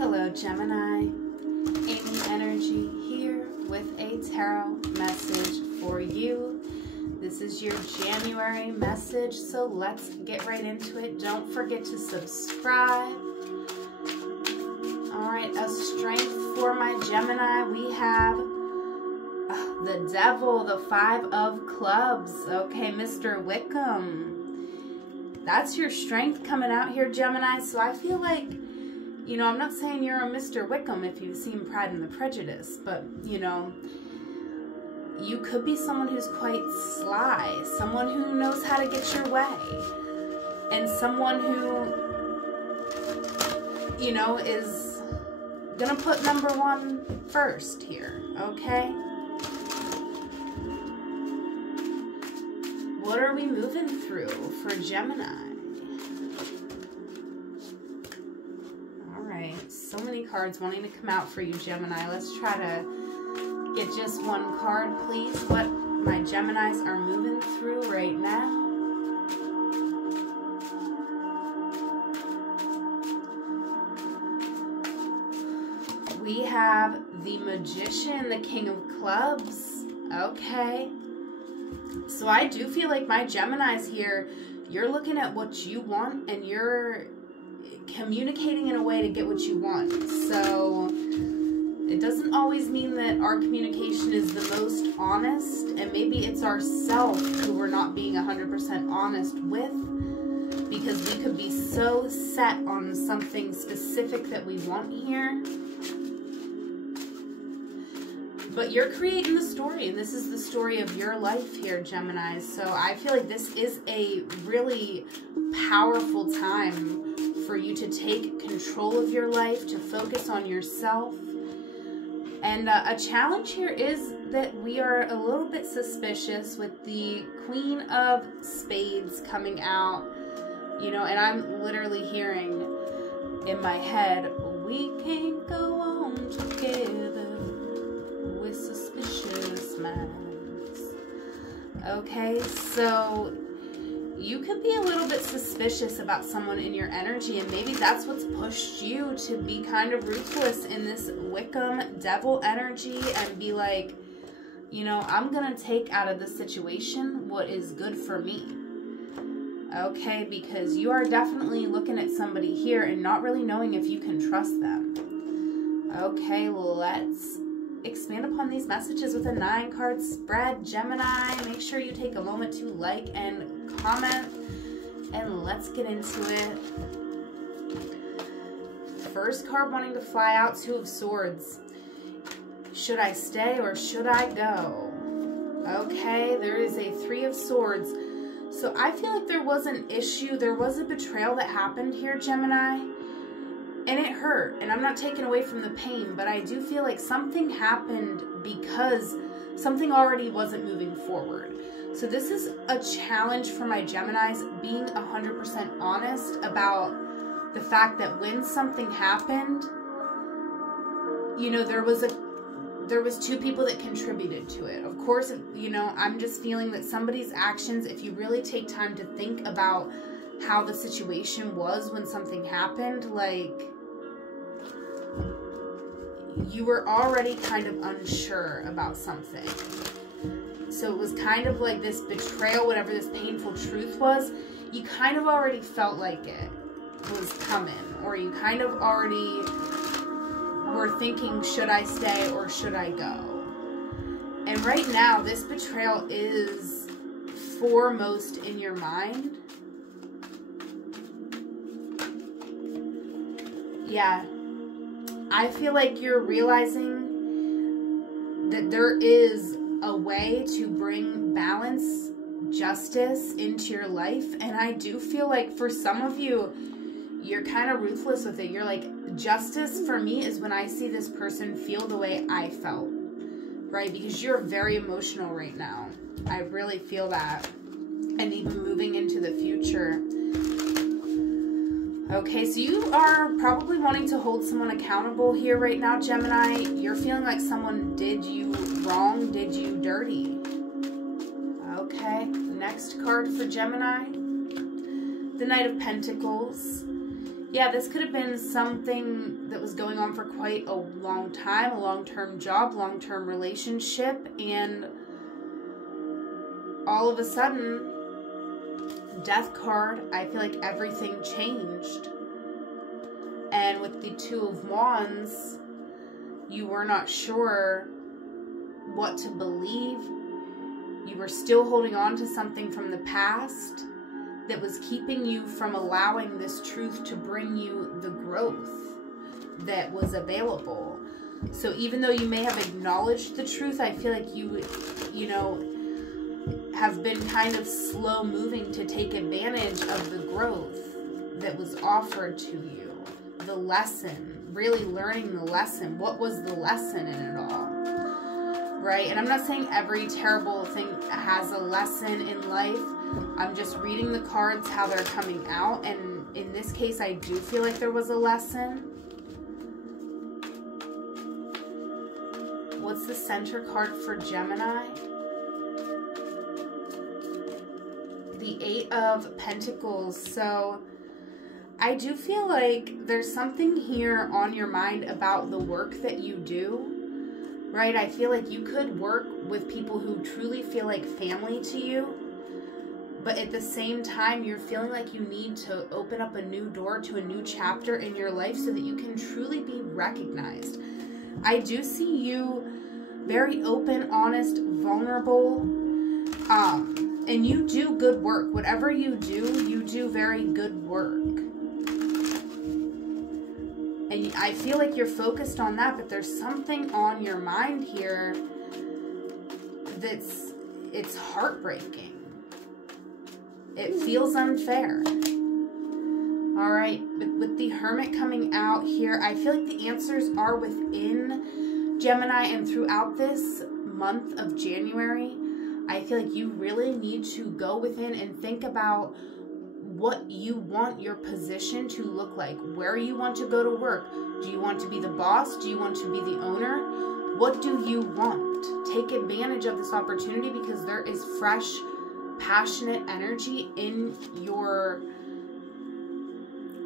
Hello, Gemini. Amy Energy here with a tarot message for you. This is your January message, so let's get right into it. Don't forget to subscribe. All right, a strength for my Gemini. We have the Devil, the Five of Clubs. Okay, Mr. Wickham. That's your strength coming out here, Gemini. So I feel like, you know, I'm not saying you're a Mr. Wickham if you've seen Pride and the Prejudice, but, you know, you could be someone who's quite sly, someone who knows how to get your way, and someone who, you know, is gonna put number one first here, okay? What are we moving through for Gemini? So many cards wanting to come out for you, Gemini. Let's try to get just one card, please. What my Geminis are moving through right now. We have the Magician, the King of Clubs. Okay. So I do feel like my Geminis here, you're looking at what you want and you're communicating in a way to get what you want. So it doesn't always mean that our communication is the most honest, and maybe it's ourselves who we're not being 100% honest with, because we could be so set on something specific that we want here. But you're creating the story, and this is the story of your life here, Gemini. So I feel like this is a really powerful time for you to take control of your life, to focus on yourself. And a challenge here is that we are a little bit suspicious with the Queen of Spades coming out, you know, and I'm literally hearing in my head, we can't go on together with suspicious minds. Okay, so you could be a little bit suspicious about someone in your energy, and maybe that's what's pushed you to be kind of ruthless in this Wickham Devil energy and be like, you know, I'm gonna take out of this situation what is good for me. Okay, because you are definitely looking at somebody here and not really knowing if you can trust them. Okay, let's expand upon these messages with a 9-card spread, Gemini. Make sure you take a moment to like and comment, and let's get into it. First card wanting to fly out, Two of Swords. Should I stay or should I go? Okay, there is a Three of Swords. So I feel like there was an issue, there was a betrayal that happened here, Gemini. And it hurt, and I'm not taking away from the pain, but I do feel like something happened because something already wasn't moving forward. So this is a challenge for my Geminis, being 100% honest about the fact that when something happened, you know, there was two people that contributed to it. Of course, you know, I'm just feeling that somebody's actions, if you really take time to think about how the situation was when something happened, like, you were already kind of unsure about something. So it was kind of like this betrayal, whatever this painful truth was, you kind of already felt like it was coming, or you kind of already were thinking, should I stay or should I go? And right now, this betrayal is foremost in your mind. Yeah, I feel like you're realizing that there is a way to bring balance, justice into your life. And I do feel like for some of you, you're kind of ruthless with it. You're like, justice for me is when I see this person feel the way I felt, right? Because you're very emotional right now. I really feel that. And even moving into the future. Okay, so you are probably wanting to hold someone accountable here right now, Gemini. You're feeling like someone did you wrong, did you dirty. Okay, next card for Gemini. The Knight of Pentacles. Yeah, this could have been something that was going on for quite a long time, a long-term job, long-term relationship, and all of a sudden, Death card, I feel like everything changed. And with the Two of Wands, you were not sure what to believe. You were still holding on to something from the past that was keeping you from allowing this truth to bring you the growth that was available. So even though you may have acknowledged the truth, I feel like you know, have been kind of slow moving to take advantage of the growth that was offered to you. The lesson, really learning the lesson. What was the lesson in it all? Right? And I'm not saying every terrible thing has a lesson in life. I'm just reading the cards, how they're coming out. And in this case, I do feel like there was a lesson. What's the center card for Gemini? The Eight of Pentacles. So I do feel like there's something here on your mind about the work that you do, right? I feel like you could work with people who truly feel like family to you, but at the same time, you're feeling like you need to open up a new door to a new chapter in your life so that you can truly be recognized. I do see you very open, honest, vulnerable, and you do good work. Whatever you do very good work. And I feel like you're focused on that, but there's something on your mind here it's heartbreaking. It feels unfair. All right, but with the Hermit coming out here, I feel like the answers are within Gemini, and throughout this month of January, I feel like you really need to go within and think about what you want your position to look like, where you want to go to work. Do you want to be the boss? Do you want to be the owner? What do you want? Take advantage of this opportunity because there is fresh, passionate energy in your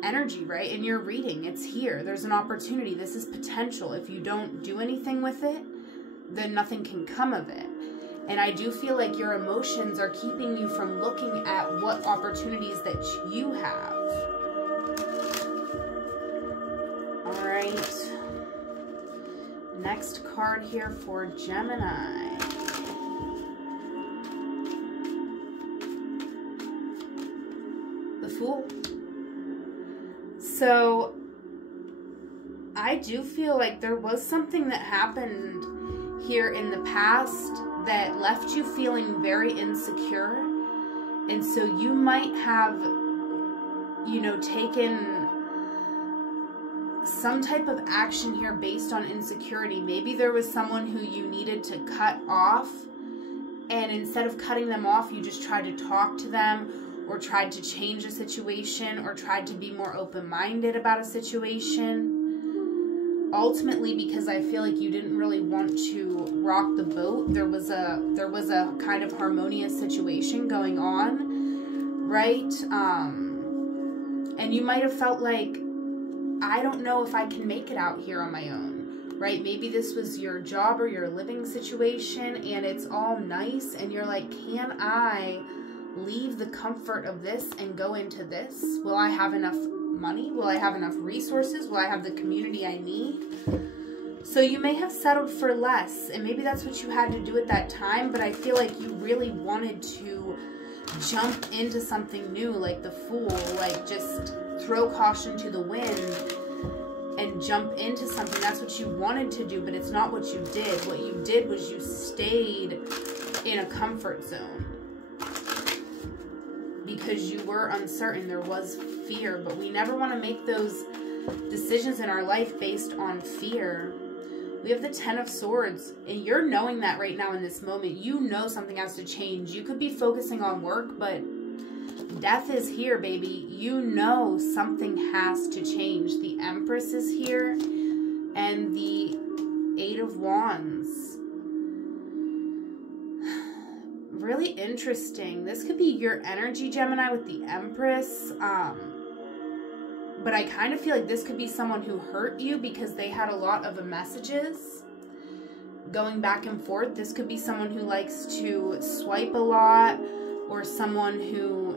energy, right? In your reading. It's here. There's an opportunity. This is potential. If you don't do anything with it, then nothing can come of it. And I do feel like your emotions are keeping you from looking at what opportunities that you have. All right. Next card here for Gemini. The Fool. So I do feel like there was something that happened here in the past that left you feeling very insecure. And so you might have, you know, taken some type of action here based on insecurity. Maybe there was someone who you needed to cut off, and instead of cutting them off, you just tried to talk to them, or tried to change a situation, or tried to be more open-minded about a situation. Ultimately, because I feel like you didn't really want to rock the boat. There was a kind of harmonious situation going on, right? And you might have felt like, I don't know if I can make it out here on my own, right? Maybe this was your job or your living situation, and it's all nice, and you're like, can I leave the comfort of this and go into this? Will I have enough money? Will I have enough resources? Will I have the community I need? So you may have settled for less, and maybe that's what you had to do at that time, but I feel like you really wanted to jump into something new, like the Fool, like just throw caution to the wind and jump into something. That's what you wanted to do, but it's not what you did. What you did was you stayed in a comfort zone because you were uncertain. There was fear, but we never want to make those decisions in our life based on fear. We have the Ten of Swords, and you're knowing that right now in this moment. You know something has to change. You could be focusing on work, but death is here, baby. You know something has to change. The Empress is here, and the Eight of Wands. Really interesting. This could be your energy, Gemini, with the Empress. But I kind of feel like this could be someone who hurt you because they had a lot of messages going back and forth. This could be someone who likes to swipe a lot, or someone who,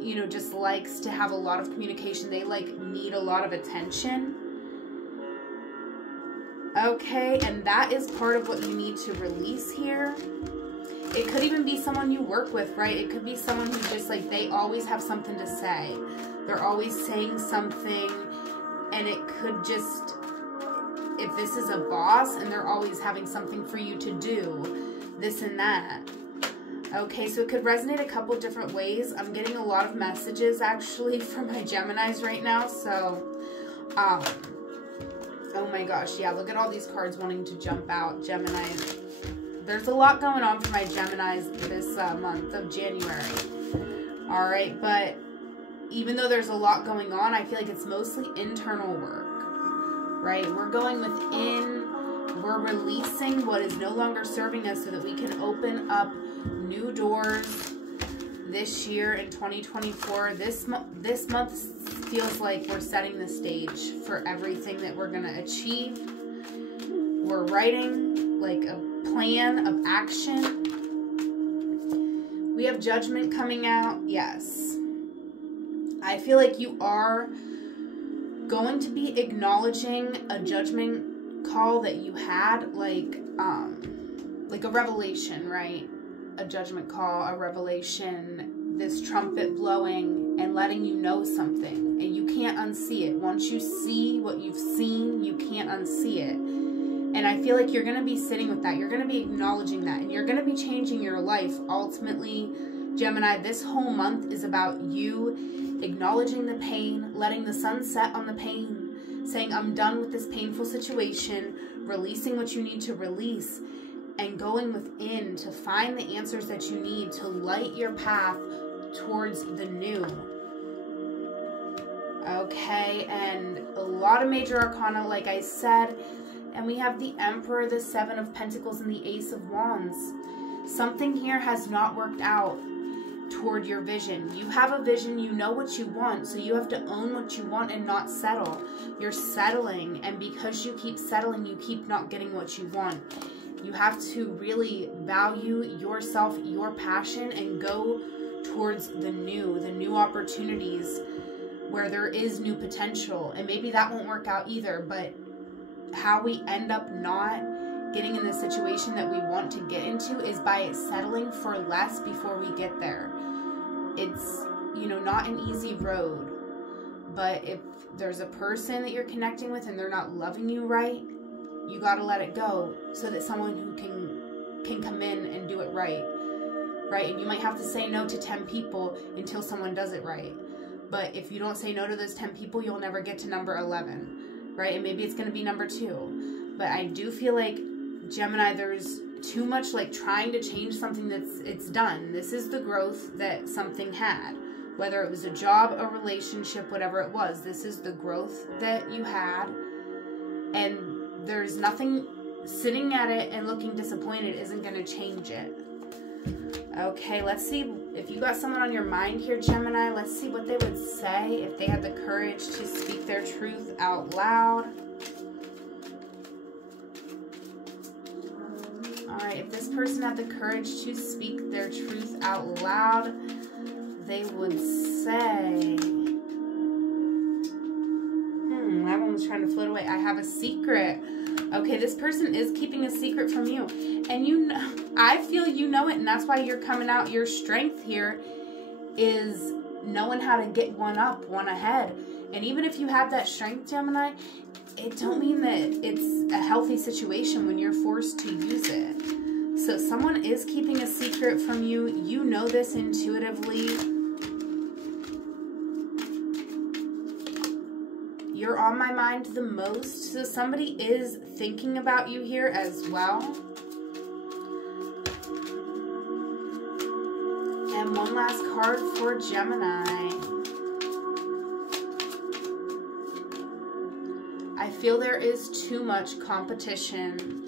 you know, just likes to have a lot of communication. They like need a lot of attention. Okay, and that is part of what you need to release here. It could even be someone you work with, right? It could be someone who just like, they always have something to say. They're always saying something, and it could just, if this is a boss and they're always having something for you to do, this and that. Okay, so it could resonate a couple different ways. I'm getting a lot of messages actually from my Geminis right now. So, oh my gosh, yeah, look at all these cards wanting to jump out, Geminis. There's a lot going on for my Geminis this month of January. All right, but even though there's a lot going on, I feel like it's mostly internal work, right? We're going within, we're releasing what is no longer serving us so that we can open up new doors this year in 2024. This month feels like we're setting the stage for everything that we're going to achieve. We're writing like a plan of action. We have Judgment coming out. Yes. I feel like you are going to be acknowledging a judgment call that you had, like a revelation, right? A judgment call, a revelation, this trumpet blowing and letting you know something, and you can't unsee it. Once you see what you've seen, you can't unsee it. And I feel like you're going to be sitting with that. You're going to be acknowledging that, and you're going to be changing your life. Ultimately, Gemini, this whole month is about you acknowledging the pain, letting the sun set on the pain, saying, I'm done with this painful situation, releasing what you need to release, and going within to find the answers that you need to light your path towards the new. Okay, and a lot of major arcana, like I said, and we have the Emperor, the Seven of Pentacles, and the Ace of Wands. Something here has not worked out toward your vision. You have a vision, you know what you want, so you have to own what you want and not settle. You're settling, and because you keep settling, you keep not getting what you want. You have to really value yourself, your passion, and go towards the new opportunities where there is new potential. And maybe that won't work out either, but how we end up not getting in the situation that we want to get into is by settling for less before we get there. It's, you know, not an easy road, but if there's a person that you're connecting with and they're not loving you right, you got to let it go so that someone who can come in and do it right? And you might have to say no to 10 people until someone does it right. But if you don't say no to those 10 people, you'll never get to number 11, right? And maybe it's going to be number 2. But I do feel like, Gemini, there's too much like trying to change something it's done. This is the growth that something had. Whether it was a job, a relationship, whatever it was, this is the growth that you had. And there's nothing, sitting at it and looking disappointed isn't going to change it. Okay, let's see if you got someone on your mind here, Gemini. Let's see what they would say if they had the courage to speak their truth out loud. Alright, if this person had the courage to speak their truth out loud, they would say, that one was trying to float away. I have a secret. Okay, this person is keeping a secret from you. And you know, I feel you know it, and that's why you're coming out. Your strength here is knowing how to get one up, one ahead. And even if you have that strength, Gemini, it don't mean that it's a healthy situation when you're forced to use it. So someone is keeping a secret from you. You know this intuitively. You're on my mind the most. So somebody is thinking about you here as well. And one last card for Gemini. I feel there is too much competition.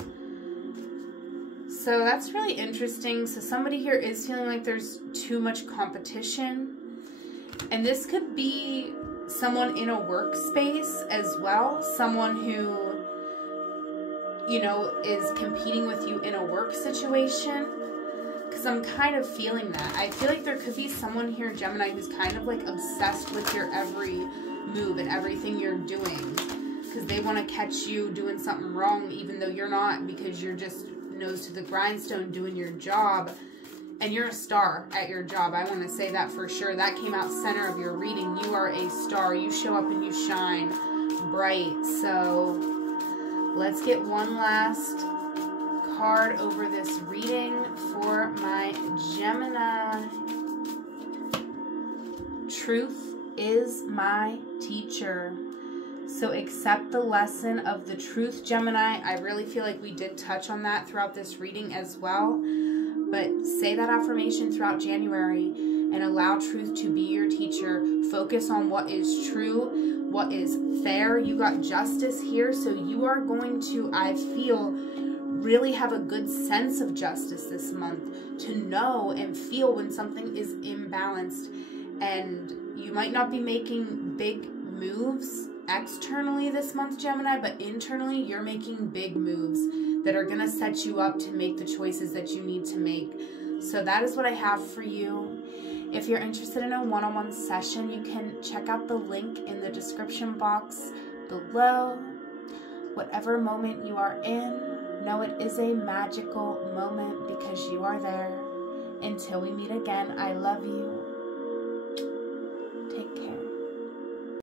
So that's really interesting. So somebody here is feeling like there's too much competition. And this could be someone in a workspace as well, someone who, you know, is competing with you in a work situation, because I'm kind of feeling that. I feel like there could be someone here, Gemini, who's kind of like obsessed with your every move and everything you're doing, because they want to catch you doing something wrong even though you're not, because you're just nose to the grindstone doing your job, and you're a star at your job. I want to say that for sure. That came out center of your reading. You are a star. You show up and you shine bright. So let's get one last card over this reading for my Gemini. Truth is my teacher. So accept the lesson of the truth, Gemini. I really feel like we did touch on that throughout this reading as well. But say that affirmation throughout January and allow truth to be your teacher. Focus on what is true, what is fair. You got justice here, so you are going to, I feel, really have a good sense of justice this month, to know and feel when something is imbalanced. And you might not be making big moves externally this month, Gemini, but internally you're making big moves that are going to set you up to make the choices that you need to make. So that is what I have for you. If you're interested in a one-on-one session, you can check out the link in the description box below. Whatever moment you are in, know it is a magical moment because you are there. Until we meet again, I love you.